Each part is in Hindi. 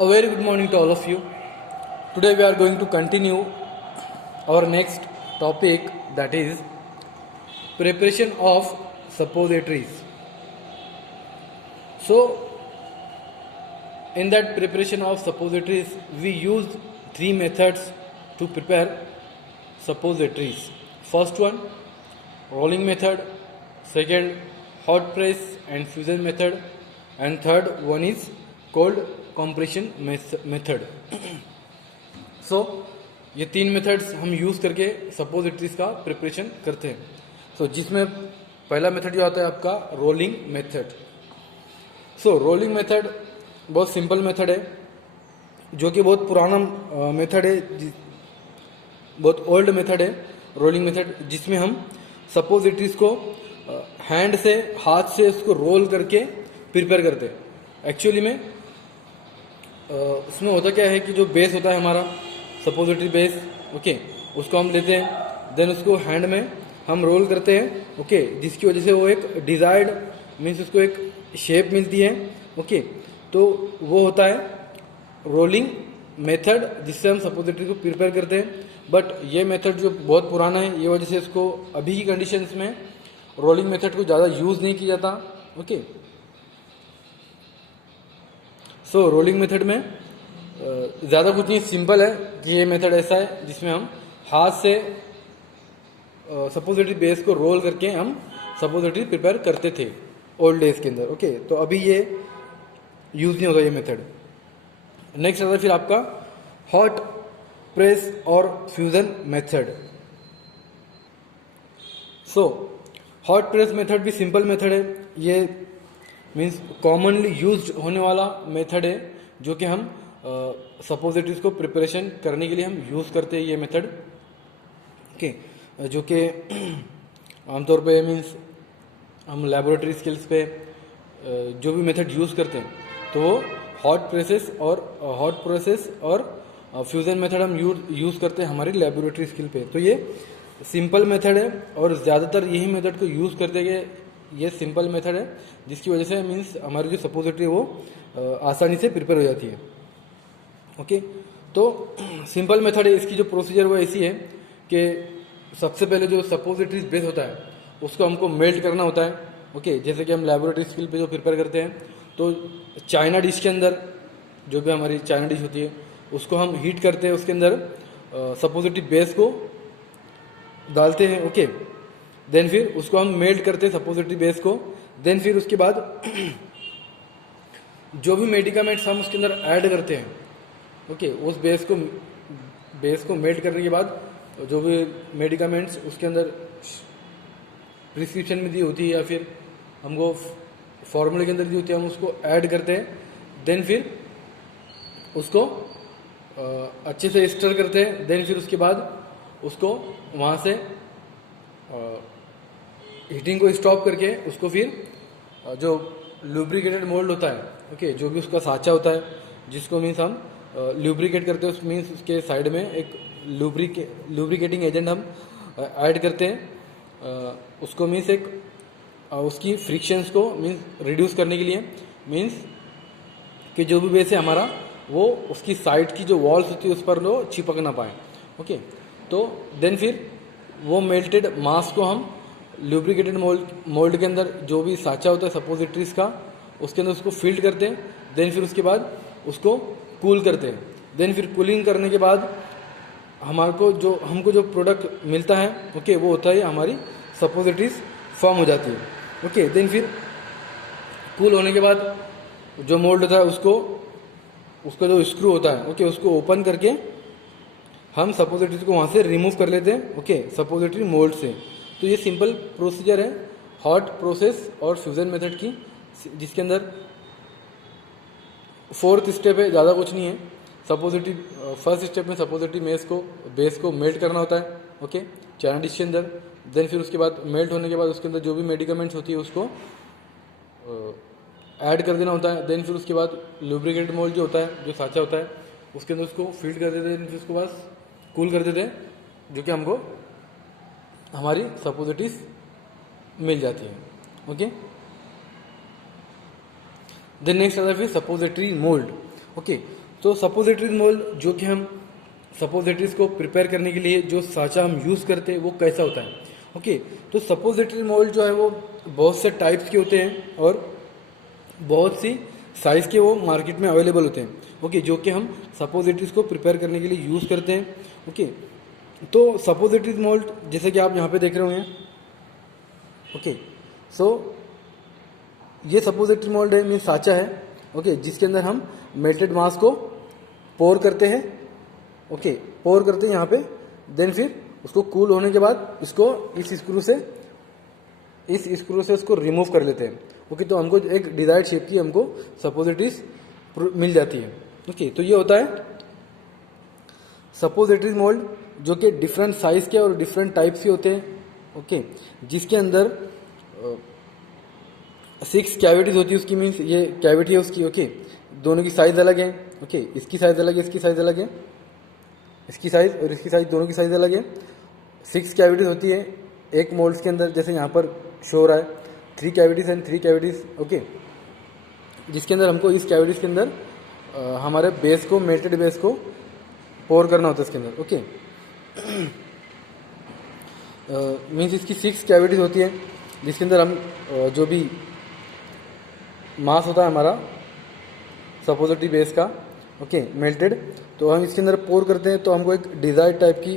A very good morning to all of you. Today we are going to continue our next topic, that is preparation of suppositories. So in that preparation of suppositories we use three methods to prepare suppositories. First one, rolling method; second, hot press and fusion method; and third one is cold compression method. सो ये तीन मेथड्स हम यूज़ करके सपोजिटरीज का प्रिपरेशन करते हैं. सो जिसमें पहला मेथड जो आता है आपका रोलिंग मेथड. सो रोलिंग मेथड बहुत सिंपल मेथड है, जो कि बहुत पुराना मेथड है, बहुत ओल्ड मेथड है रोलिंग मेथड, जिसमें हम सपोजिटरीज को हैंड से, हाथ से उसको रोल करके प्रिपेयर करते हैं. एक्चुअली में उसमें होता क्या है कि जो बेस होता है हमारा सपोजिटरी बेस, ओके, उसको हम लेते हैं, देन उसको हैंड में हम रोल करते हैं, ओके, जिसकी वजह से वो एक डिजायर्ड मीन्स उसको एक शेप मिलती है, ओके. तो वो होता है रोलिंग मेथड, जिससे हम सपोजिटरी को प्रिपेयर करते हैं. बट ये मेथड जो बहुत पुराना है, ये वजह से इसको अभी की कंडीशंस में रोलिंग मेथड को ज़्यादा यूज़ नहीं किया जाता, ओके. सो रोलिंग मेथड में ज़्यादा कुछ नहीं, सिंपल है कि ये मेथड ऐसा है जिसमें हम हाथ से सपोजिटरी बेस को रोल करके हम सपोजिटरी प्रिपेयर करते थे ओल्ड डेज के अंदर, ओके. तो अभी ये यूज़ नहीं होता ये मेथड. नेक्स्ट आता है फिर आपका हॉट प्रेस और fusion method. So hot press method भी सिंपल मेथड है. ये मीन्स कॉमनली यूज्ड होने वाला मेथड है, जो कि हम सपोजिटरीज को प्रिपरेशन करने के लिए हम यूज़ करते हैं ये मेथड, ओके. जो कि आमतौर पे मीन्स हम लेबोरेटरी स्किल्स पे जो भी मेथड यूज़ करते हैं, तो वो हॉट प्रेसेस और फ्यूज़न मेथड हम यूज़ करते हैं हमारी लेबोरेटरी स्किल पे. तो ये सिंपल मेथड है और ज़्यादातर यही मेथड को यूज़ करते हैं. ये सिंपल मेथड है जिसकी वजह से मीन्स हमारी जो सपोजिटरी है वो आसानी से प्रिपेयर हो जाती है, ओके. तो सिंपल मेथड है, इसकी जो प्रोसीजर वो ऐसी है कि सबसे पहले जो सपोजिटरी बेस होता है उसको हमको मेल्ट करना होता है, ओके. जैसे कि हम लेबोरेटरी स्किल पे जो प्रिपेयर करते हैं, तो चाइना डिश के अंदर जो भी हमारी चाइना डिश होती है उसको हम हीट करते हैं, उसके अंदर सपोजिटरी बेस को डालते हैं, ओके. देन फिर उसको हम मेल्ट करते हैं सपोजिटरी बेस को. देन फिर उसके बाद जो भी मेडिकामेंट्स हम उसके अंदर ऐड करते हैं, ओके, उस बेस को मेल्ट करने के बाद जो भी मेडिकामेंट्स उसके अंदर प्रिस्क्रिप्शन में दी होती है या फिर हमको फॉर्मूले के अंदर दी होती है, हम उसको ऐड करते हैं. देन फिर उसको अच्छे से स्टर करते हैं. देन फिर उसके बाद उसको वहाँ से हीटिंग को स्टॉप करके उसको फिर जो लुब्रिकेटेड मोल्ड होता है, ओके, जो भी उसका साँचा होता है, जिसको मीन्स हम लुब्रिकेट करते हैं, मीन्स उसके साइड में एक लुब्रिकेटिंग एजेंट हम ऐड करते हैं. उसको मीन्स एक उसकी फ्रिक्शंस को मीन्स रिड्यूस करने के लिए, मीन्स कि जो भी बेस है हमारा वो उसकी साइड की जो वॉल्स होती है उस पर वो चिपक ना पाए, ओके. तो देन फिर वो मेल्टेड मास को हम लुब्रिकेटेड मोल्ड के अंदर जो भी साँचा होता है सपोजिटरीज का, उसके अंदर उसको फिल्ड करते हैं. देन फिर उसके बाद उसको कूल करते हैं. देन फिर कूलिंग करने के बाद हमको जो प्रोडक्ट मिलता है, ओके, वो होता है हमारी सपोजिटरीज फॉर्म हो जाती है, ओके. देन फिर कूल होने के बाद जो मोल्ड होता है उसका जो स्क्रू होता है, ओके, उसको ओपन करके हम सपोजिटरीज को वहाँ से रिमूव कर लेते हैं, ओके, सपोजिटरी मोल्ड से. तो ये सिंपल प्रोसीजर है हॉट प्रोसेस और फ्यूजन मेथड की, जिसके अंदर फोर्थ स्टेप है, ज़्यादा कुछ नहीं है. सपोजिटरी फर्स्ट स्टेप में सपोजिटरी बेस को मेल्ट करना होता है, ओके, चाइना डिश के अंदर. देन फिर उसके बाद मेल्ट होने के बाद उसके अंदर जो भी मेडिकामेंट्स होती है उसको ऐड कर देना होता है. देन फिर उसके बाद लुब्रिकेटेड मोल्ड जो होता है, जो साँचा होता है, उसके अंदर उसको फीड कर देते हैं. फिर उसके बाद कूल कर देते हैं, जो कि हमको हमारी सपोजिटरीज मिल जाती है, ओके. देन नेक्स्ट आता है फिर सपोजिटरी मोल्ड, ओके. तो सपोजिटरीज मोल्ड जो कि हम सपोजिटरीज को प्रिपेयर करने के लिए जो साँचा हम यूज़ करते हैं वो कैसा होता है। ओके, तो सपोजिटरी मोल्ड जो है वो बहुत से टाइप्स के होते हैं और बहुत सी साइज़ के वो मार्केट में अवेलेबल होते हैं। ओके, जो कि हम सपोजिटरीज को प्रिपेयर करने के लिए यूज़ करते हैं। ओके, तो सपोजिटरीज मोल्ड जैसे कि आप यहाँ पे देख रहे होंगे। ओके, सो ये सपोजिटरी मोल्ड है, मीन्स साँचा है। ओके, जिसके अंदर हम मेल्टेड मास को पोर करते हैं। ओके, पोर करते हैं यहाँ पे, देन फिर उसको कूल होने के बाद इसको इस स्क्रू से उसको रिमूव कर लेते हैं। ओके, तो हमको एक डिजायर्ड शेप की हमको सपोजिटरीज मिल जाती है। ओके, तो ये होता है सपोजिटरीज मोल्ड जो कि डिफरेंट साइज के और डिफरेंट टाइप्स के होते हैं। ओके, जिसके अंदर 6 कैविटीज होती है उसकी, मीन्स ये कैविटी है उसकी। ओके, दोनों की साइज अलग है। ओके, इसकी साइज अलग है, इसकी साइज अलग है, इसकी साइज और इसकी साइज, दोनों की साइज अलग है। 6 कैविटीज होती है एक मोल्ड्स के अंदर, जैसे यहाँ पर शो हो रहा है 3 कैविटीज एंड 3 कैविटीज। ओके, जिसके अंदर हमको इस कैविटीज के अंदर हमारे बेस को, मेल्टेड बेस को पोर करना होता है इसके अंदर। ओके, मीन्स इसकी 6 कैविटीज होती है जिसके अंदर हम जो भी मास होता है हमारा सपोजिटरी बेस का, ओके, मेल्टेड, तो हम इसके अंदर पोर करते हैं तो हमको एक डिजायर्ड टाइप की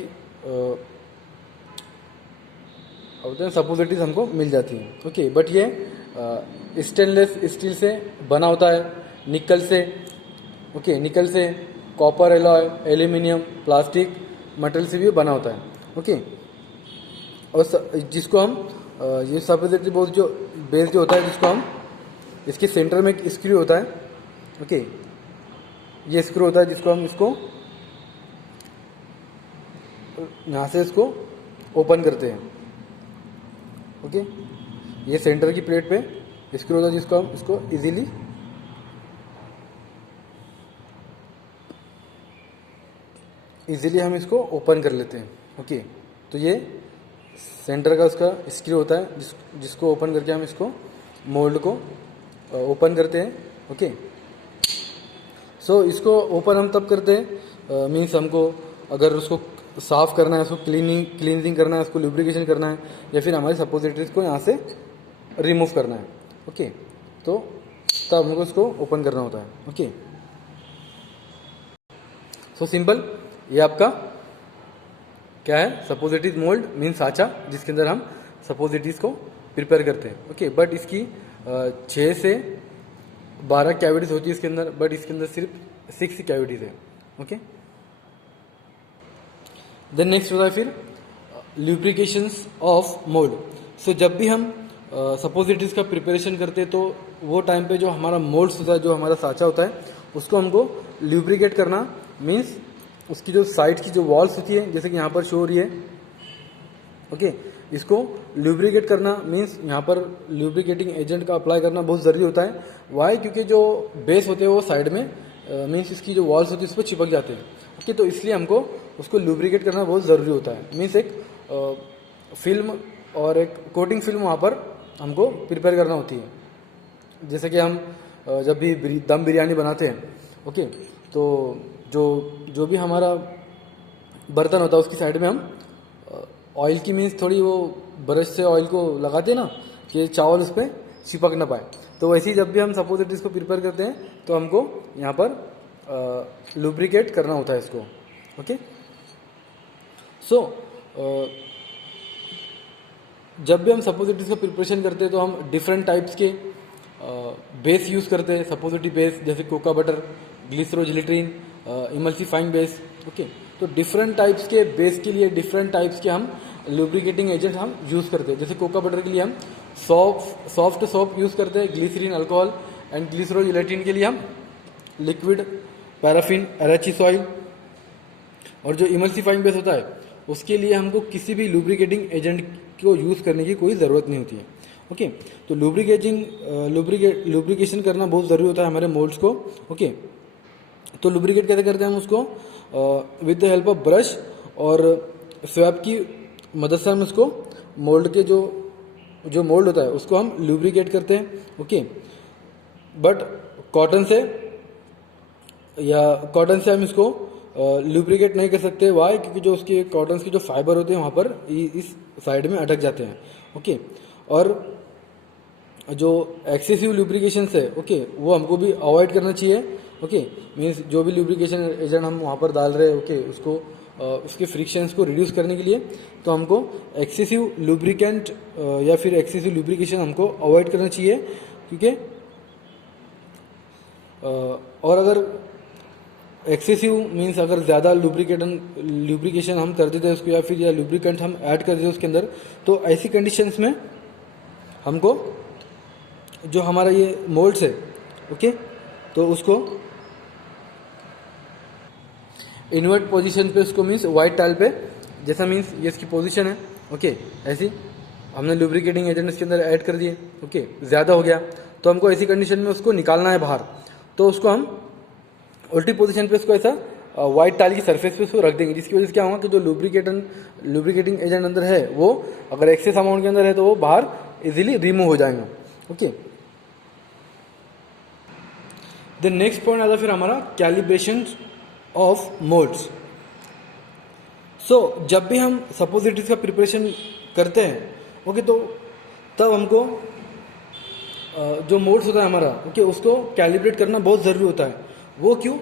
होते हैं सपोजिटरीज हमको मिल जाती हैं। ओके, बट ये स्टेनलेस स्टील से बना होता है, निकल से। ओके, निकल से, copper alloy, aluminium, plastic material से भी बना होता है। ओके, और जिसको हम ये सपोजिटरी बेस जो होता है, जिसको हम इसके सेंटर में एक स्क्रू होता है। ओके, ये स्क्रू होता है जिसको हम इसको यहाँ से इसको ओपन करते हैं। ओके, ये सेंटर की प्लेट पे स्क्रू होता है जिसको हम इसको इजीली हम इसको ओपन कर लेते हैं। ओके, तो ये सेंटर का उसका स्क्रू होता है जिसको ओपन करके हम इसको मोल्ड को ओपन करते हैं। ओके, सो इसको ओपन हम तब करते हैं मीन्स हमको अगर उसको साफ़ करना है, उसको क्लीनिंग करना है, उसको लुब्रिकेशन करना है, या फिर हमारी सपोजिटरीज को यहाँ से रिमूव करना है। ओके, तो तब हमको उसको ओपन करना होता है। ओके, सो सिंपल, ये आपका क्या है, सपोजिटरीज मोल्ड मीन्स साँचा जिसके अंदर हम सपोजिटरीज को प्रिपेयर करते हैं। ओके, बट इसकी 6 से 12 कैविटीज होती है इसके अंदर, बट इसके अंदर सिर्फ 6 कैविटीज है। ओके, देन नेक्स्ट होता है फिर ल्यूब्रिकेशंस ऑफ मोल्ड। सो जब भी हम सपोजिटरीज का प्रिपरेशन करते हैं तो वो टाइम पे जो हमारा मोल्ड्स होता है, जो हमारा साँचा होता है, उसको हमको ल्यूब्रिकेट करना मीन्स उसकी जो साइड की जो वॉल्स होती है, जैसे कि यहाँ पर शो हो रही है। ओके, इसको ल्यूब्रिकेट करना मीन्स यहाँ पर ल्यूब्रिकेटिंग एजेंट का अप्लाई करना बहुत ज़रूरी होता है। वाई? क्योंकि जो बेस होते हैं वो साइड में मीन्स इसकी जो वॉल्स होती है उस पर चिपक जाते हैं। ओके, तो इसलिए हमको उसको ल्यूब्रिकेट करना बहुत ज़रूरी होता है। मीन्स एक फिल्म और एक कोटिंग फिल्म वहाँ पर हमको प्रिपेयर करना होती है। जैसे कि हम जब भी दम बिरयानी बनाते हैं, ओके, तो जो भी हमारा बर्तन होता है उसकी साइड में हम ऑयल की मीन्स थोड़ी वो ब्रश से ऑयल को लगाते हैं ना, कि चावल उस पर चिपक ना पाए। तो वैसे ही जब भी हम सपोजिटरीज को प्रिपेयर करते हैं तो हमको यहाँ पर लुब्रिकेट करना होता है इसको। ओके, सो जब भी हम सपोजिटरीज का प्रिपरेशन करते हैं तो हम डिफरेंट टाइप्स के बेस यूज़ करते हैं। सपोजिटरी बेस जैसे cocoa butter, glycerogelatin, emulsifying base. Okay, तो डिफरेंट टाइप्स के बेस के लिए डिफरेंट टाइप्स के हम लुब्रिकेटिंग एजेंट हम यूज़ करते हैं। जैसे कोका बटर के लिए हम सॉफ्ट सोप यूज़ करते हैं, ग्लिसरीन अल्कोहल, एंड ग्लिसरोजिलेटिन के लिए हम लिक्विड पैराफिन, अराचिस ऑयल। और जो इमल्सिफाइंग बेस होता है उसके लिए हमको किसी भी लुब्रिकेटिंग एजेंट को यूज़ करने की कोई ज़रूरत नहीं होती है। ओके, तो लुब्रिकेशन करना बहुत ज़रूरी होता है हमारे मोल्ड्स को। ओके, तो लुब्रिकेट कैसे करते हैं हम उसको with the help of brush और स्वैप की मदद से हम उसको मोल्ड के जो मोल्ड होता है उसको हम लुब्रिकेट करते हैं। ओके, बट कॉटन से या कॉटन से हम इसको लुब्रिकेट नहीं कर सकते। वाई? क्योंकि जो उसके कॉटन के जो फाइबर होते हैं वहाँ पर इस साइड में अटक जाते हैं। ओके, और जो एक्सेसिव लुब्रिकेशन है, ओके, वो हमको भी अवॉइड करना चाहिए। ओके, मीन्स जो भी लुब्रिकेशन एजेंट हम वहाँ पर डाल रहे हैं, ओके, उसको उसके फ्रिक्शंस को रिड्यूस करने के लिए तो हमको एक्सेसिव लुब्रिकेंट या फिर एक्सेसिव लुब्रिकेशन हमको अवॉइड करना चाहिए। क्योंकि और अगर एक्सेसिव मीन्स अगर ज़्यादा लुब्रिकेशन हम कर देते हैं उसको, या फिर या लुब्रिकेंट हम ऐड कर देते हैं उसके अंदर, तो ऐसी कंडीशंस में हमको जो हमारा ये मोल्ड्स है, ओके, तो उसको इन्वर्ट पोजीशन पे उसको मीन्स वाइट टाइल पे, जैसा मीन्स ये इसकी पोजीशन है, ओके, ऐसी हमने लुब्रिकेटिंग एजेंट इसके अंदर ऐड कर दिए, ओके, ज़्यादा हो गया तो हमको ऐसी कंडीशन में उसको निकालना है बाहर, तो उसको हम उल्टी पोजीशन पे उसको ऐसा वाइट टाइल की सरफेस पे उसको रख देंगे, जिसकी वजह से क्या होगा कि जो लुब्रिकेटिंग एजेंट अंदर है वो अगर एक्सेस अमाउंट के अंदर है तो वो बाहर इजीली रिमूव हो जाएगा। ओके, द नेक्स्ट पॉइंट आता फिर हमारा कैलिब्रेशन ऑफ मोड्स। सो जब भी हम सपोजिटरीज का प्रिपरेशन करते हैं, ओके, तो तब हमको जो मोड्स होता है हमारा, ओके, उसको कैलिब्रेट करना बहुत ज़रूरी होता है। वो क्यों?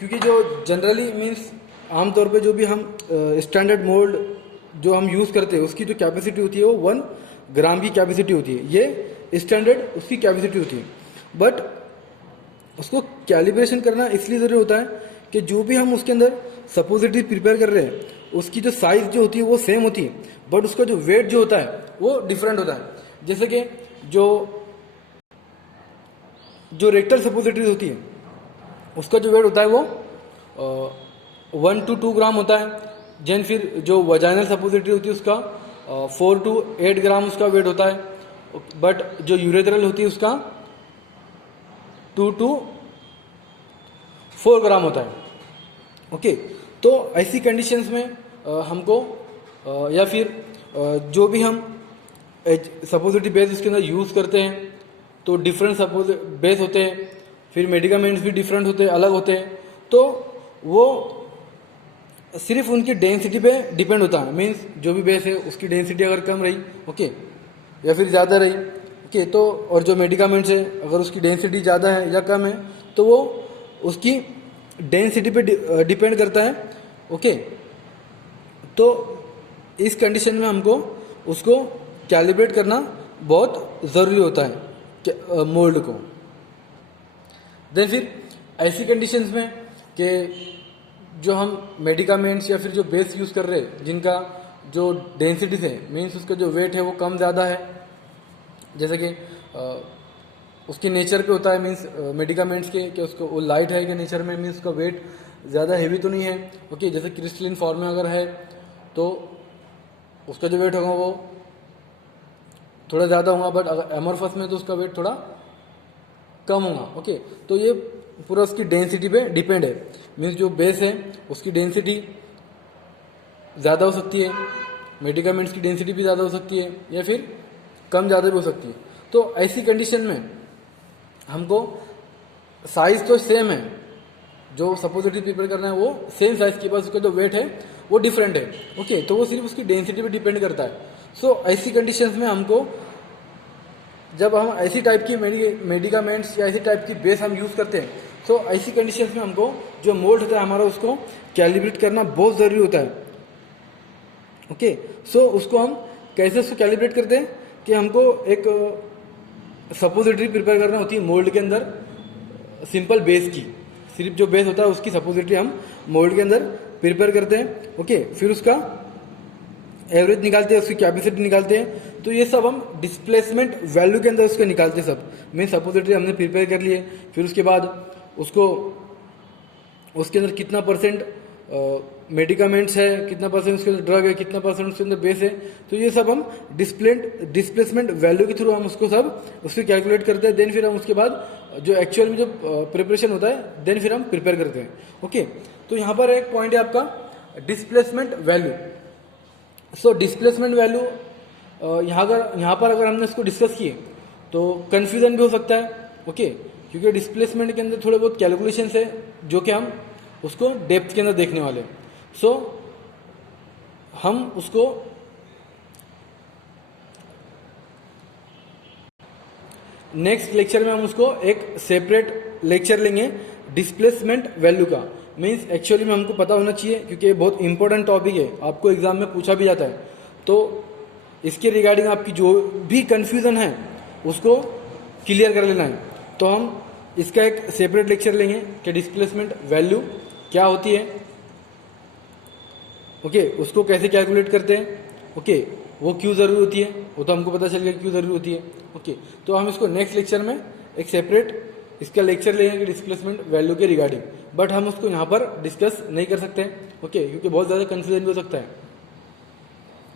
क्योंकि जो जनरली मीन्स आमतौर पे जो भी हम स्टैंडर्ड मोल्ड जो हम यूज़ करते हैं उसकी जो कैपेसिटी होती है वो 1 ग्राम की कैपेसिटी होती है, ये स्टैंडर्ड उसकी कैपेसिटी होती है। बट उसको कैलिब्रेशन करना इसलिए ज़रूरी होता है कि जो भी हम उसके अंदर सपोजिटरी प्रिपेयर कर रहे हैं उसकी जो साइज़ जो होती है वो सेम होती है, बट उसका जो वेट जो होता है वो डिफरेंट होता है। जैसे कि जो रेक्टल सपोजिटरीज होती है उसका जो वेट होता है वो 1 to 2 ग्राम होता है। जैन फिर जो वजाइनल सपोजिटरी होती है उसका 4 to 8 ग्राम उसका वेट होता है। बट जो यूरेथ्रल होती है उसका 2 to 4 ग्राम होता है। ओके, तो ऐसी कंडीशंस में हमको या फिर जो भी हम सपोजिटरी बेस उसके अंदर यूज़ करते हैं तो डिफरेंट बेस होते हैं, फिर मेडिकामेंट्स भी डिफरेंट होते हैं, अलग होते हैं, तो वो सिर्फ उनकी डेंसिटी पे डिपेंड होता है। मीन्स जो भी बेस है उसकी डेंसिटी अगर कम रही, ओके, या फिर ज़्यादा रही, ओके, तो और जो मेडिकामेंट्स है अगर उसकी डेंसिटी ज़्यादा है या कम है तो वो उसकी डेंसिटी पे डिपेंड करता है। ओके, तो इस कंडीशन में हमको उसको कैलिब्रेट करना बहुत ज़रूरी होता है मोल्ड को। देन फिर ऐसी कंडीशंस में कि जो हम मेडिकामेंट्स या फिर जो बेस यूज़ कर रहे हैं जिनका जो डेंसिटीज है मीन्स उसका जो वेट है वो कम ज़्यादा है, जैसे कि उसकी नेचर पे होता है, मीन्स मेडिकामेंट्स के कि उसको वो लाइट है कि नेचर में, मीन्स उसका वेट ज़्यादा हेवी तो नहीं है। ओके, जैसे क्रिस्टलिन फॉर्म में अगर है तो उसका जो वेट होगा वो थोड़ा ज़्यादा होगा, बट अगर एमोर्फस में तो उसका वेट थोड़ा कम होगा। ओके, तो ये पूरा उसकी डेंसिटी पे डिपेंड है। मीन्स जो बेस है उसकी डेंसिटी ज़्यादा हो सकती है, मेडिकामेंट्स की डेंसिटी भी ज़्यादा हो सकती है, या फिर कम ज़्यादा भी हो सकती है। तो ऐसी कंडीशन में हमको साइज़ तो सेम है, जो सपोजिटरी प्रिपेयर करना है वो सेम साइज़ के पास उसका जो वेट है वो डिफरेंट है। ओके, तो वो सिर्फ उसकी डेंसिटी पे डिपेंड करता है। सो ऐसी कंडीशंस में हमको जब हम ऐसी टाइप की मेडिकामेंट्स या ऐसी टाइप की बेस हम यूज़ करते हैं तो ऐसी कंडीशंस में हमको जो मोल्ड होता है हमारा उसको कैलिब्रेट करना बहुत ज़रूरी होता है। ओके, सो उसको हम कैसे उसको कैलिब्रेट करते हैं कि हमको एक सपोजिटरी प्रिपेयर करना होती है मोल्ड के अंदर, सिंपल बेस की, सिर्फ जो बेस होता है उसकी सपोजिटरी हम मोल्ड के अंदर प्रिपेयर करते हैं। ओके, फिर उसका एवरेज निकालते हैं, उसकी कैपेसिटी निकालते हैं, तो ये सब हम डिस्प्लेसमेंट वैल्यू के अंदर उसके निकालते हैं। सब मीन सपोजिटरी हमने प्रिपेयर कर लिए, फिर उसके बाद उसको उसके अंदर कितना परसेंट मेडिकामेंट्स है, कितना परसेंट उसके अंदर ड्रग है, कितना परसेंट उसके अंदर बेस है, तो ये सब हम डिस्प्लेसमेंट वैल्यू के थ्रू हम उसको सब उसको कैलकुलेट करते हैं। देन फिर हम उसके बाद जो एक्चुअल में जो प्रिपरेशन होता है देन फिर हम प्रिपेयर करते हैं। ओके, तो यहाँ पर एक पॉइंट है आपका displacement value. So displacement value यहाँ पर अगर हमने इसको डिस्कस किए तो कन्फ्यूजन भी हो सकता है। ओके, क्योंकि डिस्प्लेसमेंट के अंदर थोड़े बहुत कैलकुलेशंस है जो कि हम उसको डेप्थ के अंदर देखने वाले हैं। सो हम उसको नेक्स्ट लेक्चर में हम उसको एक सेपरेट लेक्चर लेंगे डिस्प्लेसमेंट वैल्यू का। मीन्स एक्चुअली में हमको पता होना चाहिए क्योंकि ये बहुत इंपॉर्टेंट टॉपिक है, आपको एग्जाम में पूछा भी जाता है। तो इसके रिगार्डिंग आपकी जो भी कंफ्यूजन है उसको क्लियर कर लेना है। तो हम इसका एक सेपरेट लेक्चर लेंगे कि डिस्प्लेसमेंट वैल्यू क्या होती है, ओके, उसको कैसे कैलकुलेट करते हैं, ओके, वो क्यों ज़रूरी होती है, वो तो हमको पता चल गया क्यों ज़रूरी होती है, ओके। तो हम इसको नेक्स्ट लेक्चर में एक सेपरेट इसका लेक्चर लेंगे कि डिस्प्लेसमेंट वैल्यू के रिगार्डिंग, बट हम उसको यहाँ पर डिस्कस नहीं कर सकते, ओके, क्योंकि बहुत ज़्यादा कंफ्यूजन भी हो सकता है,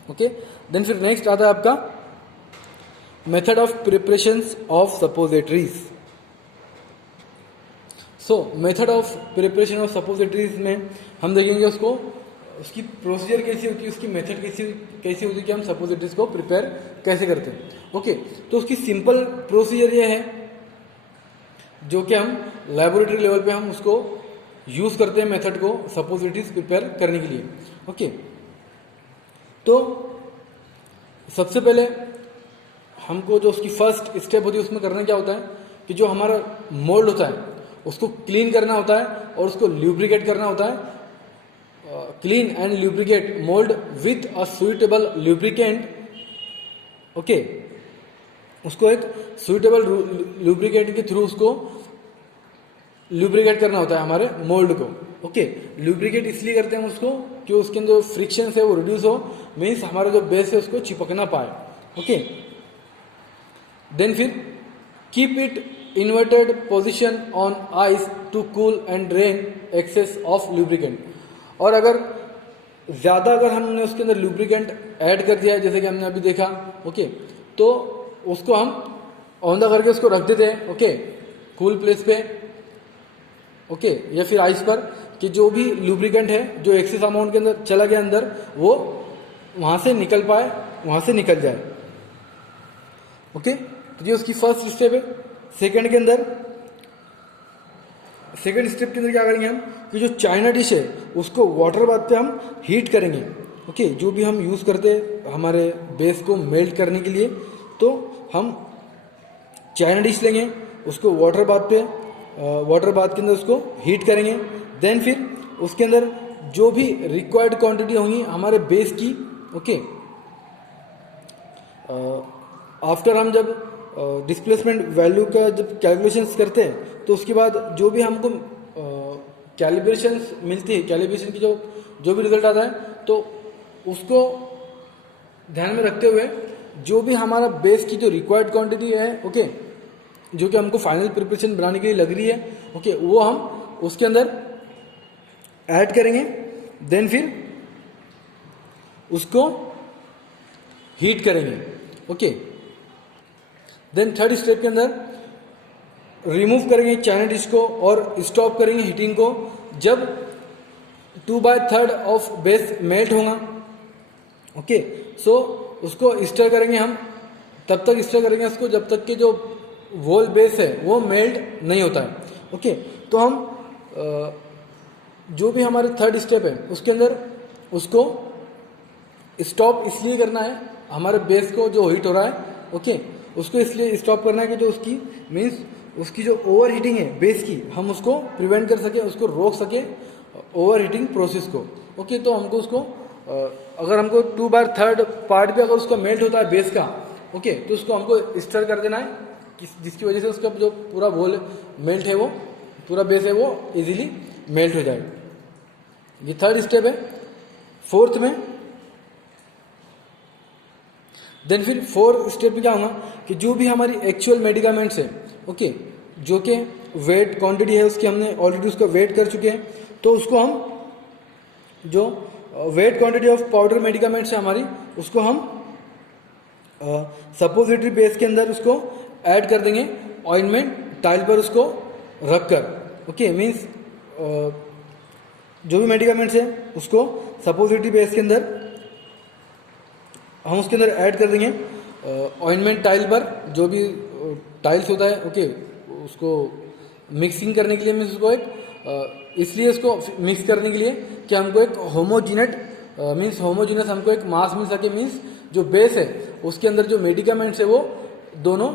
ओके। देन फिर नेक्स्ट आता है आपका method of preparation of suppositories. So method of preparation of suppositories में हम देखेंगे उसको, उसकी प्रोसीजर कैसी होती है, उसकी मेथड कैसी होती है कि हम सपोजिटरीज को प्रिपेयर कैसे करते हैं, ओके। तो उसकी सिंपल प्रोसीजर ये है जो कि हम लेबोरेटरी लेवल पे हम उसको यूज करते हैं मेथड को सपोजिटरीज प्रिपेयर करने के लिए, ओके। तो सबसे पहले हमको जो उसकी फर्स्ट स्टेप होती है उसमें करना क्या होता है कि जो हमारा मोल्ड होता है उसको क्लीन करना होता है और उसको ल्यूब्रिकेट करना होता है। Clean and lubricate mould with a suitable lubricant, okay. उसको एक सुइटेबल ल्यूब्रिकेंट के थ्रू उसको ल्यूब्रिकेट करना होता है हमारे मोल्ड को, ओके। ल्यूब्रिकेट इसलिए करते हैं हम उसको कि उसके अंदर जो फ्रिक्शन है वो रिड्यूस हो, मीन्स हमारा जो बेस है उसको चिपक ना पाए, ओके। देन फिर keep it inverted position on ice to cool and drain excess of lubricant. और अगर ज़्यादा अगर हमने उसके अंदर ल्यूब्रिकेंट ऐड कर दिया है जैसे कि हमने अभी देखा, ओके, तो उसको हम औंधा करके उसको रख देते हैं, ओके, कूल प्लेस पे, ओके, या फिर आइस पर, कि जो भी लुब्रिकेंट है जो एक्सेस अमाउंट के अंदर चला गया अंदर वो वहां से निकल पाए, वहां से निकल जाए, ओके। तो ये उसकी फर्स्ट स्टेप है। सेकंड स्टेप के अंदर क्या करेंगे हम कि जो चाइना डिश है उसको वाटर बाथ पे हम हीट करेंगे, ओके। जो भी हम यूज़ करते हैं हमारे बेस को मेल्ट करने के लिए, तो हम चाइना डिश लेंगे, उसको वाटर बाथ के अंदर उसको हीट करेंगे। देन फिर उसके अंदर जो भी रिक्वायर्ड क्वांटिटी होंगी हमारे बेस की, ओके, आफ्टर हम जब डिस्प्लेसमेंट वैल्यू का जब कैलकुलेशंस करते हैं तो उसके बाद जो भी हमको कैलिब्रेशंस मिलती है, कैलिब्रेशन की जो भी रिजल्ट आता है, तो उसको ध्यान में रखते हुए जो भी हमारा बेस की जो रिक्वायर्ड क्वांटिटी है, ओके, जो कि हमको फाइनल प्रिपरेशन बनाने के लिए लग रही है, ओके, वो हम उसके अंदर ऐड करेंगे। देन फिर उसको हीट करेंगे, ओके। देन थर्ड स्टेप के अंदर रिमूव करेंगे चाइना डिश को और स्टॉप करेंगे हीटिंग को जब 2/3 ऑफ बेस मेल्ट होगा, ओके। सो उसको स्टर करेंगे हम, तब तक स्टर करेंगे उसको जब तक कि जो वोल बेस है वो मेल्ट नहीं होता है, ओके। तो हम जो भी हमारे थर्ड स्टेप है उसके अंदर उसको स्टॉप इसलिए करना है, हमारे बेस को जो हीट हो रहा है, ओके, उसको इसलिए स्टॉप करना है कि जो उसकी मीन्स उसकी जो ओवर हीटिंग है बेस की, हम उसको प्रिवेंट कर सके, उसको रोक सके ओवर हीटिंग प्रोसेस को, ओके। तो हमको उसको अगर हमको 2/3 पार्ट भी अगर उसका मेल्ट होता है बेस का, ओके, तो उसको हमको स्टर कर देना है जिसकी वजह से उसका जो पूरा वोल मेल्ट है वो पूरा बेस है वो इजीली मेल्ट हो जाए। ये थर्ड स्टेप है। फोर्थ में देन फिर फोर्थ स्टेप में क्या होगा कि जो भी हमारी एक्चुअल मेडिकामेंट्स है, ओके, जो कि वेट क्वांटिटी है उसकी हमने ऑलरेडी उसका वेट कर चुके हैं, तो उसको हम जो wait quantity of powder medicaments है हमारी उसको हम सपोजिटरी बेस के अंदर उसको ऐड कर देंगे ऑइंटमेंट टाइल पर उसको रखकर, ओके। मीन्स जो भी मेडिकामेंट्स है उसको सपोजिटरी बेस के अंदर हम उसके अंदर ऐड कर देंगे ऑइंटमेंट टाइल पर, जो भी टाइल्स होता है, ओके, उसको मिक्सिंग करने के लिए मीन्स उसको इसलिए इसको मिक्स करने के लिए कि हमको एक होमोजीनस हमको एक मास मिल सके, मीन्स जो बेस है उसके अंदर जो मेडिकामेंट्स है वो दोनों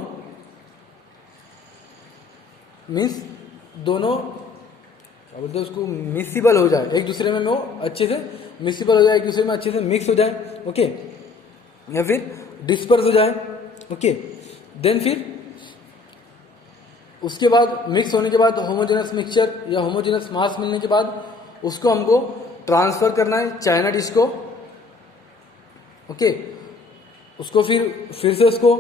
क्या बोलते हैं उसको, मिक्सिबल हो जाए एक दूसरे में, वो अच्छे से मिक्सिबल हो जाए, एक दूसरे में अच्छे से मिक्स हो जाए, ओके, या फिर डिस्पर्स हो जाए, ओके। देन फिर उसके बाद मिक्स होने के बाद होमोजेनस मिक्सचर या होमोजेनस मास मिलने के बाद उसको हमको ट्रांसफर करना है चाइना डिश को, ओके। उसको फिर से उसको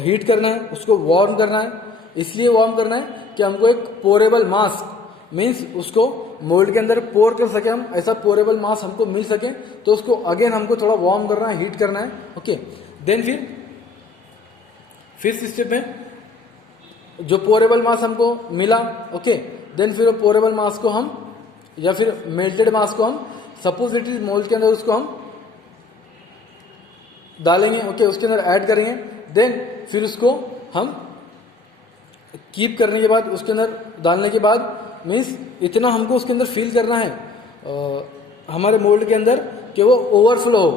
हीट करना है, उसको वार्म करना है। इसलिए वार्म करना है कि हमको एक पोरेबल मास मीन्स उसको मोल्ड के अंदर पोर कर सके हम, ऐसा पोरेबल मास हमको मिल सके, तो उसको अगेन हमको थोड़ा वार्म करना है, हीट करना है, ओके। देन फिर स्टेप में जो पोरेबल मास हमको मिला, ओके, देन फिर वो पोरेबल मास को हम या फिर मेल्टेड मास को हम सपोजिटरी मोल्ड के अंदर उसको हम डालेंगे, ओके, उसके अंदर ऐड करेंगे। देन फिर उसको हम कीप करने के बाद उसके अंदर डालने के बाद मीन्स इतना हमको उसके अंदर फील करना है हमारे मोल्ड के अंदर कि वो ओवरफ्लो हो,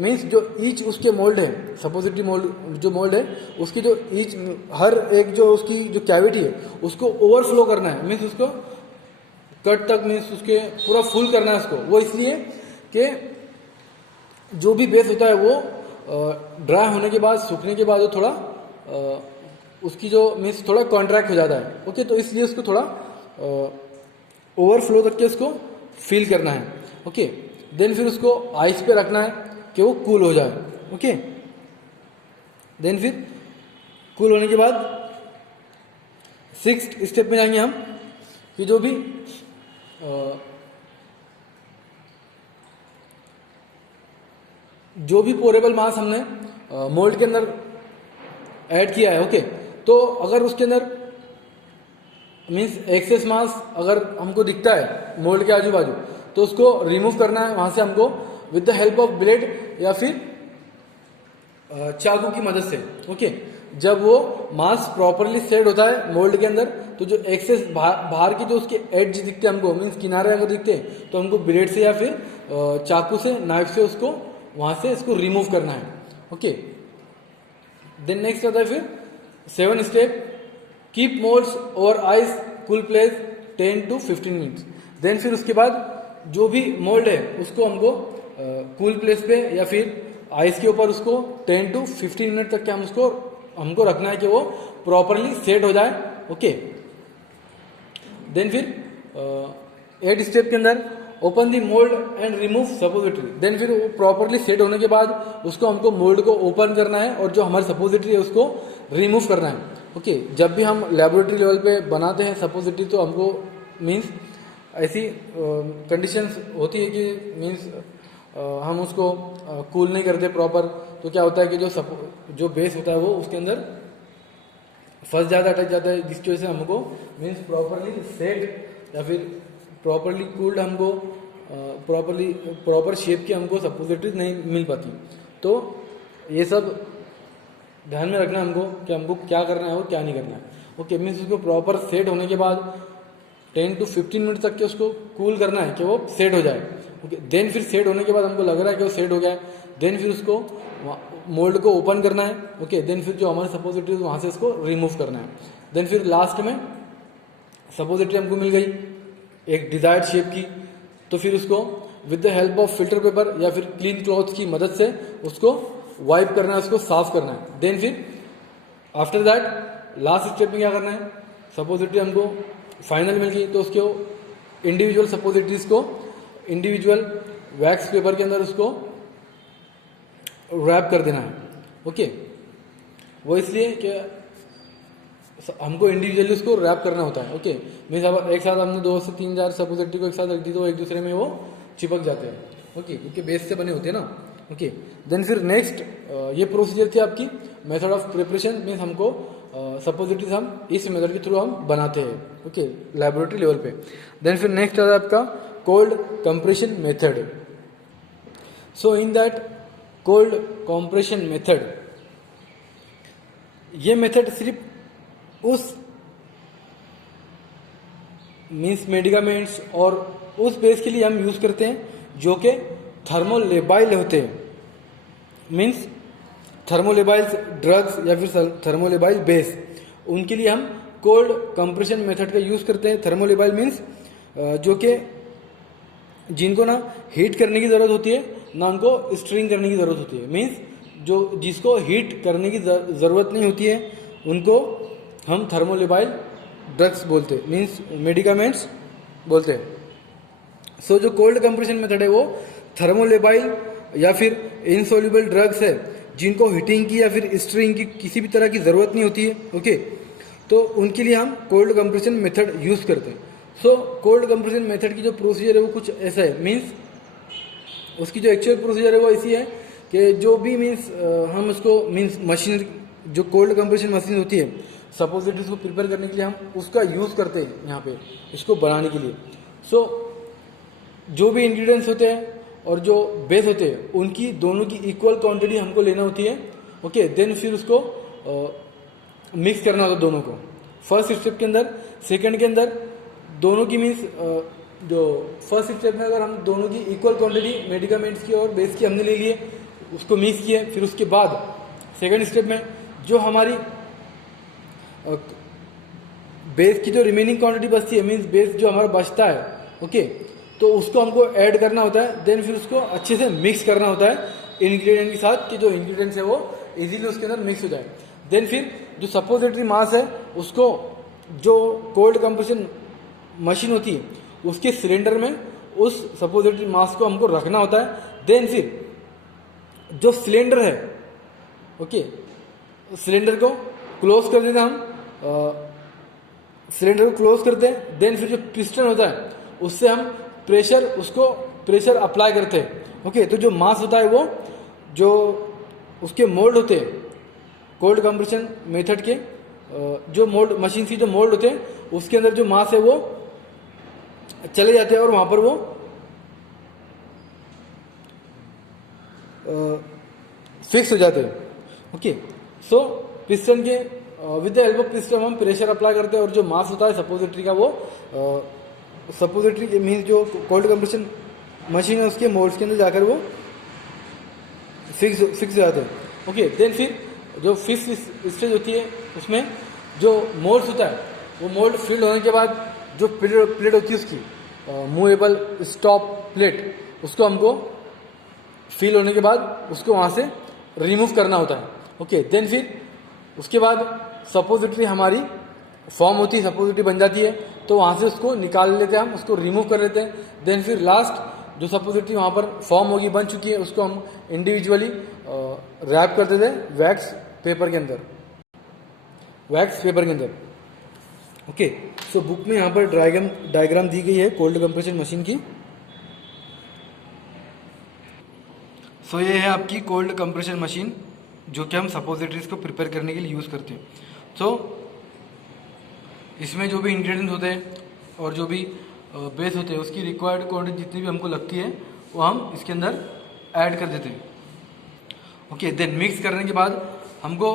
मीन्स जो ईच उसके मोल्ड है, सपोजिटरी मोल्ड जो मोल्ड है उसकी जो ईच हर एक जो उसकी जो कैविटी है उसको ओवरफ्लो करना है, मीन्स उसको कट तक मीन्स उसके पूरा फुल करना है उसको। वो इसलिए कि जो भी बेस होता है वो ड्राई होने के बाद, सूखने के बाद वो थोड़ा उसकी जो मीन्स थोड़ा कॉन्ट्रैक्ट हो जाता है, ओके। तो इसलिए उसको थोड़ा ओवरफ्लो करके उसको फील करना है, ओके। देन फिर उसको आइस पे रखना है कि वो कूल हो जाए, ओके। देन फिर कूल होने के बाद 6th स्टेप में जाएंगे हम कि जो भी पोरेबल मास हमने मोल्ड के अंदर ऐड किया है, ओके, तो अगर उसके अंदर मीन्स एक्सेस मास अगर हमको दिखता है मोल्ड के आजू बाजू, तो उसको रिमूव करना है वहां से हमको with the help of blade या फिर चाकू की मदद से, ओके। जब वो मास प्रॉपरली सेट होता है मोल्ड के अंदर, तो जो एक्सेस बाहर की जो उसके एड्ज दिखते हैं हमको, मीन्स किनारे अगर दिखते हैं, तो हमको ब्लेड से या फिर चाकू से, नाइफ से उसको वहां से इसको रिमूव करना है, ओके। देन नेक्स्ट आता है फिर 7th step, keep moulds over ice cool place 10 to 15 minutes. Then फिर उसके बाद जो भी मोल्ड है उसको हमको कूल प्लेस पे या फिर आइस के ऊपर उसको 10 to 15 मिनट तक के हमको रखना है कि वो प्रॉपरली सेट हो जाए, ओके। देन फिर 8th स्टेप के अंदर open the mould and remove suppository. Then फिर वो प्रॉपरली सेट होने के बाद उसको हमको मोल्ड को ओपन करना है और जो हमारी सपोजिटरी है उसको रिमूव करना है, ओके। जब भी हम लेबोरेटरी लेवल पे बनाते हैं सपोजिटरी, तो हमको मीन्स ऐसी कंडीशंस होती है कि मीन्स हम उसको कूल नहीं करते प्रॉपर, तो क्या होता है कि जो बेस होता है वो उसके अंदर फंस जाता है, अटक जाता है, जिसकी वजह से हमको मीन्स प्रॉपरली सेट या फिर प्रॉपरली कूल्ड हमको प्रॉपर शेप की हमको सपोजिटरी नहीं मिल पाती। तो ये सब ध्यान में रखना हमको कि हमको क्या करना है और क्या नहीं करना है, ओके। मीन्स उसको प्रॉपर सेट होने के बाद 10 to 15 मिनट तक के उसको कूल करना है कि वो सेट हो जाए, ओके। देन फिर सेट होने के बाद हमको लग रहा है कि वो सेट हो गया है, देन फिर उसको मोल्ड को ओपन करना है, ओके। देन फिर जो हमारी सपोजिटरी वहाँ से इसको रिमूव करना है। देन फिर लास्ट में सपोजिटरी हमको मिल गई एक डिजायर्ड शेप की, तो फिर उसको with the help of filter paper या फिर क्लीन क्लॉथ की मदद से उसको वाइप करना है, उसको साफ करना है। देन फिर आफ्टर दैट लास्ट स्टेप में क्या करना है, सपोजिटरी हमको फाइनल मिल गई, तो उसको इंडिविजुअल सपोजिटरीज को इंडिविजुअल वैक्स पेपर के अंदर उसको रैप कर देना है, ओके। वो इसलिए कि हमको इंडिविजुअली उसको रैप करना होता है, ओके। मीन्स अब एक साथ हमने 2 से 3 4 सपोजिटरी को एक साथ रख दी तो एक दूसरे में वो चिपक जाते हैं, ओके, क्योंकि बेस से बने होते हैं ना, ओके। देन फिर नेक्स्ट ये प्रोसीजर थी आपकी मेथड ऑफ प्रिपरेशन, मीन्स हमको सपोजिटरीज हम इस मेथड के थ्रू हम बनाते हैं, ओके, लैबोरेटरी लेवल पे। देन फिर नेक्स्ट आता है आपका cold compression method. So in that cold compression method, ये मेथड सिर्फ उस मीन्स मेडिकामेंट्स और उस बेस के लिए हम यूज़ करते हैं जो कि थर्मोलेबाइल होते हैं, मीन्स थर्मोलेबाइल्स ड्रग्स या फिर थर्मोलेबाइल बेस, उनके लिए हम कोल्ड कंप्रेशन मेथड का यूज़ करते हैं। थर्मोलेबाइल मीन्स जो कि जिनको ना हीट करने की ज़रूरत होती है ना उनको स्ट्रिंग करने की ज़रूरत होती है, मीन्स जो जिसको हीट करने की ज़रूरत नहीं होती है उनको हम थर्मोलेबाइल ड्रग्स बोलते हैं, मीन्स मेडिकामेंट्स बोलते हैं। सो जो कोल्ड कंप्रेशन मेथड है वो थर्मोलेबाइल या फिर इनसोल्यूबल ड्रग्स है जिनको हीटिंग की या फिर स्ट्रिंग की किसी भी तरह की ज़रूरत नहीं होती है, ओके, तो उनके लिए हम कोल्ड कंप्रेशन मेथड यूज़ करते हैं। सो कोल्ड कंप्रेशन मेथड की जो प्रोसीजर है वो कुछ ऐसा है, मीन्स उसकी जो एक्चुअल प्रोसीजर है वो ऐसी है कि जो भी मीन्स हम उसको मीन्स मशीन जो कोल्ड कंप्रेशन मशीन होती है सपोजिटरीज को प्रिपेयर करने के लिए हम उसका यूज़ करते हैं यहाँ पे इसको बनाने के लिए। सो जो भी इंग्रेडिएंट्स होते हैं और जो बेस होते हैं उनकी दोनों की इक्वल क्वांटिटी हमको लेना होती है, ओके, देन फिर उसको मिक्स करना होता है दोनों को फर्स्ट स्टेप के अंदर। सेकंड के अंदर दोनों की मीन्स जो फर्स्ट स्टेप में अगर हम दोनों की इक्वल क्वांटिटी मेडिकामेंट्स की और बेस की हमने ले लिए उसको मिक्स किए, फिर उसके बाद सेकंड स्टेप में जो हमारी बेस की जो रिमेनिंग क्वांटिटी बचती है, मीन्स बेस जो हमारा बचता है, ओके, तो उसको हमको ऐड करना होता है, देन फिर उसको अच्छे से मिक्स करना होता है इंग्रेडिएंट के साथ कि जो इंग्रेडिएंट्स है वो इजीली उसके अंदर मिक्स हो जाए। देन फिर जो सपोजिटरी मास है उसको जो कोल्ड कंप्रेशन मशीन होती है उसके सिलेंडर में उस सपोजिटरी मास को हमको रखना होता है। देन फिर जो सिलेंडर है, ओके, सिलेंडर को क्लोज कर देते हैं हम, सिलेंडर को क्लोज करते हैं। देन फिर जो पिस्टन होता है उससे हम प्रेशर अप्लाई करते हैं, ओके, तो जो मास होता है वो जो उसके मोल्ड होते हैं कोल्ड कंप्रेशन मेथड के जो मोल्ड मशीन की जो मोल्ड होते हैं उसके अंदर जो मास है वो चले जाते हैं और वहां पर वो फिक्स हो जाते हैं, ओके। सो पिस्टन के with the help of piston हम प्रेशर अप्लाई करते हैं और जो मास होता है सपोजिटरी का वो सपोजिटरी मीन्स जो कोल्ड कंप्रेशन मशीन है उसके मोल्ड्स के अंदर जाकर वो फिक्स हो जाते हैं, ओके। देन फिर जो फिक्स स्टेज होती है उसमें जो मोल्ड्स होता है वो मोल्ड फिल्ड होने के बाद जो प्लेट होती है उसकी मूवेबल स्टॉप प्लेट उसको हमको फिल होने के बाद उसको वहाँ से रिमूव करना होता है, ओके। देन फिर उसके बाद सपोजिटरी हमारी फॉर्म होती है, सपोजिटरी बन जाती है, तो वहाँ से उसको निकाल लेते हैं हम, उसको रिमूव कर लेते हैं। देन फिर लास्ट जो सपोजिटरी वहाँ पर फॉर्म होगी बन चुकी है उसको हम इंडिविजुअली रैप कर देते हैं वैक्स पेपर के अंदर, ओके। सो बुक में यहाँ पर डायग्राम दी गई है कोल्ड कंप्रेशन मशीन की। सो ये है आपकी कोल्ड कंप्रेशन मशीन जो कि हम सपोजिटरीज को प्रिपेयर करने के लिए यूज़ करते हैं। सो इसमें जो भी इंग्रेडिएंट्स होते हैं और जो भी बेस होते हैं उसकी रिक्वायर्ड क्वांटिटी जितनी भी हमको लगती है वो हम इसके अंदर ऐड कर देते हैं, ओके। देन मिक्स करने के बाद हमको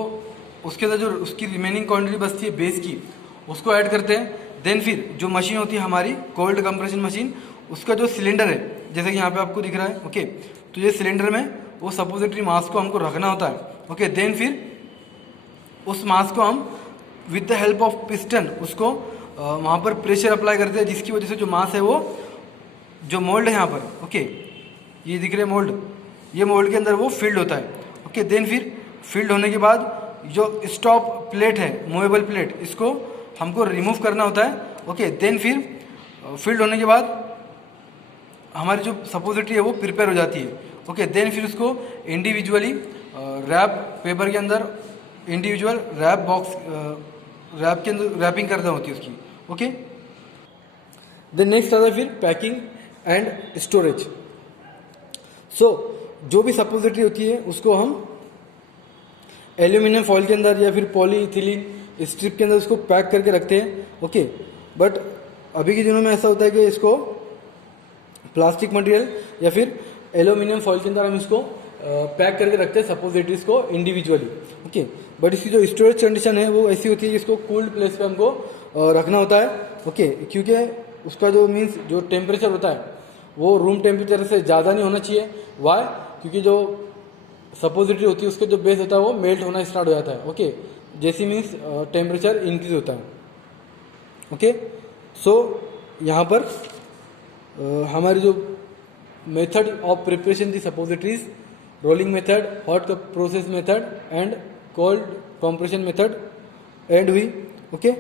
उसके अंदर जो उसकी रिमेनिंग क्वांटिटी बचती है बेस की उसको ऐड करते हैं। देन फिर जो मशीन होती है हमारी कोल्ड कंप्रेशन मशीन उसका जो सिलेंडर है जैसे कि यहाँ पे आपको दिख रहा है, ओके, तो ये सिलेंडर में वो सपोजिटरी मास को हमको रखना होता है, ओके। देन फिर उस मास को हम with the help of piston उसको वहाँ पर प्रेशर अप्लाई करते हैं जिसकी वजह से जो मास है वो जो मोल्ड है यहाँ पर, ओके, ये दिख रहे मोल्ड, ये मोल्ड के अंदर वो फिल्ड होता है, ओके। देन फिर फिल्ड होने के बाद जो स्टॉप प्लेट है मूवेबल प्लेट इसको हमको रिमूव करना होता है, ओके। देन फिर फिल्ड होने के बाद हमारी जो सपोजिटरी है वो प्रिपेयर हो जाती है, ओके। देन फिर उसको इंडिविजुअली रैप पेपर के अंदर इंडिविजुअल रैप बॉक्स रैप के अंदर रैपिंग करना होती है उसकी, ओके। देन नेक्स्ट आता है फिर पैकिंग एंड स्टोरेज। सो जो भी सपोजिटरी होती है उसको हम एल्यूमिनियम फॉइल के अंदर या फिर पॉलीइथिलीन स्ट्रिप के अंदर उसको पैक करके रखते हैं, ओके। बट अभी के दिनों में ऐसा होता है कि इसको प्लास्टिक मटेरियल या फिर एल्यूमिनियम फॉइल के अंदर हम इसको पैक करके रखते हैं सपोजिटरीज को इंडिविजुअली, ओके। बट इसकी जो स्टोरेज कंडीशन है वो ऐसी होती है कि इसको कूल्ड प्लेस पे हमको रखना होता है, ओके, क्योंकि उसका जो मीन्स जो टेम्परेचर होता है वो रूम टेम्परेचर से ज़्यादा नहीं होना चाहिए। वाई? क्योंकि जो सपोजिटरी होती है उसके जो बेस होता है वो मेल्ट होना स्टार्ट हो जाता है। ओके, जैसी मीन्स टेम्परेचर इंक्रीज होता है। ओके, सो यहाँ पर हमारी जो method of preparation the suppositories, rolling method, hot process method and cold compression method and हुई। ओके।